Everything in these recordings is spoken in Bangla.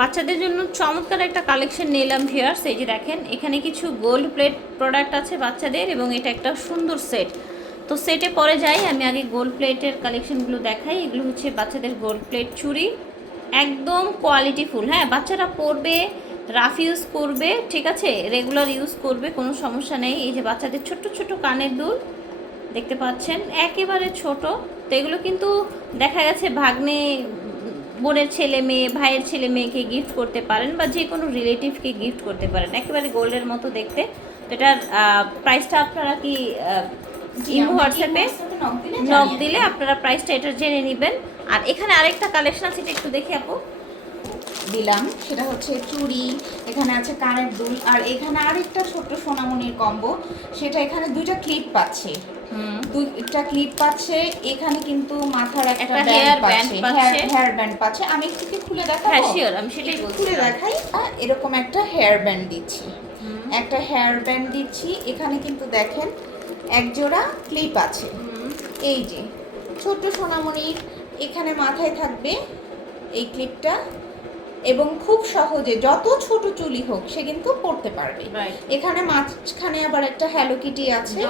বাচ্চাদের জন্য চমৎকার একটা কালেকশন নিলাম ভিউয়ার্স এই যে দেখেন, এখানে কিছু গোল্ড প্লেট প্রোডাক্ট আছে বাচ্চাদের এবং এটা একটা সুন্দর সেট তো সেটে পরে যাই, আমি আগে গোল্ড প্লেটের কালেকশনগুলো দেখাই, এগুলো হচ্ছে বাচ্চাদের গোল্ড প্লেট চুড়ি, একদম কোয়ালিটিফুল হ্যাঁ বাচ্চারা পরবে রাফ ইউজ করবে, ঠিক আছে? রেগুলার ইউজ করবে, কোনো সমস্যা নেই। এই যে বাচ্চাদের ছোট্ট ছোট কানের দুল, দেখতে পাচ্ছেন? একেবারে ছোট। তো এগুলো কিন্তু দেখা গেছে ভাগ্নে বোনের ছেলে মেয়ে ভাইয়ের ছেলে মেয়েকে গিফট করতে পারেন বা যে কোনো রিলেটিভকে গিফট করতে পারেন। একেবারে গোল্ডের মতো দেখতে। তো এটার প্রাইসটা আপনারা কি হোয়াটসঅ্যাপে নক দিলে আপনারা প্রাইসটা এটা জেনে নেবেন। আর এখানে আরেকটা কালেকশন আছে এটা একটু দেখি আপু। দিলাম সেটা হচ্ছে চুড়ি এখানে আছে কানের দুল আর এখানে আরেকটা ছোট্ট সোনামণির কম্বো সেটা এখানে দুইটা ক্লিপ পাচ্ছে। হুম। দুইটা ক্লিপ পাচ্ছে এখানে কিন্তু মাথার একটা একটা ব্যান্ড পাচ্ছে। হেয়ার ব্যান্ড পাচ্ছে। আমি একটু কি খুলে দেখাবো? হ্যাঁ শিওর আমি সেটাই বলছি। খুলে দেখাই। এরকম একটা হেয়ার ব্যান্ড দিচ্ছি। একটা হেয়ার ব্যান্ড দিচ্ছি। এখানে কিন্তু দেখেন এক জোড়া ক্লিপ আছে এই যে ছোট্ট সোনামণির এখানে মাথায় থাকবে এই ক্লিপটা এবং খুব সহজে যত ছোট চুলি হোক সে কিন্তু পড়তে পারবে। এখানে মাঝখানে আবার একটা হ্যালো কিটি আছে।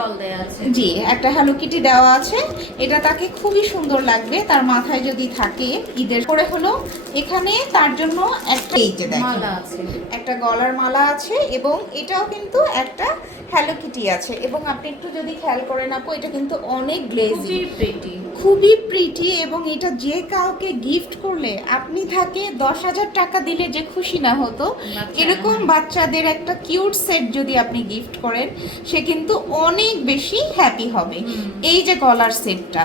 জি একটা হ্যালো কিটি দেওয়া আছে। এটা তাকে খুবই সুন্দর লাগবে। তার মাথায় যদি থাকে ঈদের পরে হলো এখানে তার জন্য একটা এই যে দেখেন মালা আছে। একটা গলার মালা আছে এবং এটাও কিন্তু একটা হ্যালো কিটি আছে এবং আপনি একটু যদি খেয়াল করেন আপু এটা কিন্তু অনেক গ্লেজি প্রিটি খুবই প্রিটি এবং এটা যে কাউকে গিফট করলে আপনি তাকে দশ হাজার টাকা দিলে যে খুশি না হতো এরকম। বাচ্চাদের একটা কিউট সেট যদি আপনি গিফট করেন সে কিন্তু অনেক বেশি হ্যাপি হবে। এই যে গলার সেটটা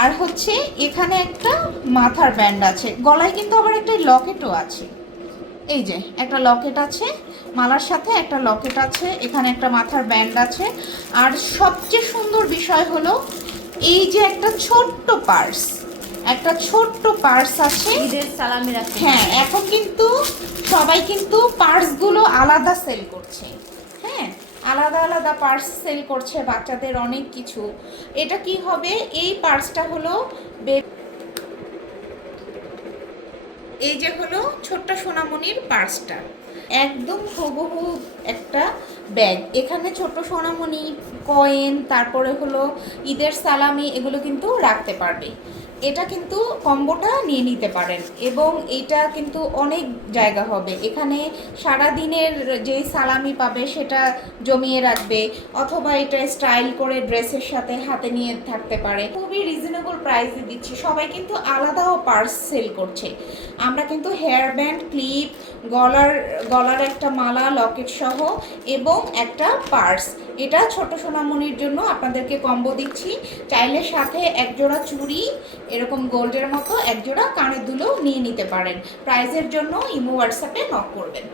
আর হচ্ছে এখানে একটা মাথার ব্যান্ড আছে। গলায় কিন্তু আবার একটা লকেটও আছে। এই যে একটা লকেট আছে। মালার সাথে একটা লকেট আছে এখানে একটা মাথার ব্যান্ড আছে। আর সবচেয়ে সুন্দর বিষয় হলো এই যে একটা ছোট্ট পার্স একটা ছোট্ট পার্স আছে। ঈদের সালামি রাখতে হ্যাঁ এখন কিন্তু সবাই কিন্তু পার্সগুলো আলাদা সেল করছে। হ্যাঁ আলাদা আলাদা পার্স সেল করছে বাচ্চাদের অনেক কিছু। এটা কি হবে? এই পার্সটা হলো এই যে হলো ছোট্ট সোনামণির পার্সটা। একদম হুবহু একটা ব্যাগ। এখানে ছোট সোনামণি, কয়েন, তারপরে হলো ঈদের সালামি, এগুলো কিন্তু রাখতে পারবে। এটা কিন্তু কম্বোটা নিয়ে নিতে পারেন এবং এটা কিন্তু অনেক জায়গা হবে। এখানে সারা দিনের যে সালামি পাবে সেটা জমিয়ে রাখবে অথবা এটা স্টাইল করে ড্রেসের সাথে হাতে নিয়ে থাকতে পারে। খুবই রিজনেবল প্রাইসে দিচ্ছি। সবাই কিন্তু আলাদাও পার্স সেল করছে। আমরা কিন্তু হেয়ার ব্যান্ড ক্লিপ গলার গলার একটা মালা লকেট সহ এবং একটা পার্স এটা ছোট সোনামণির জন্য আপনাদেরকে কম্বো দিচ্ছি। চাইলে সাথে এক জোড়া চুড়ি এরকম গোল্ডের মতো একজোড়া কানের দুলো নিয়ে নিতে পারেন। প্রাইজের জন্য ইমো হোয়াটসঅ্যাপে নক করবেন।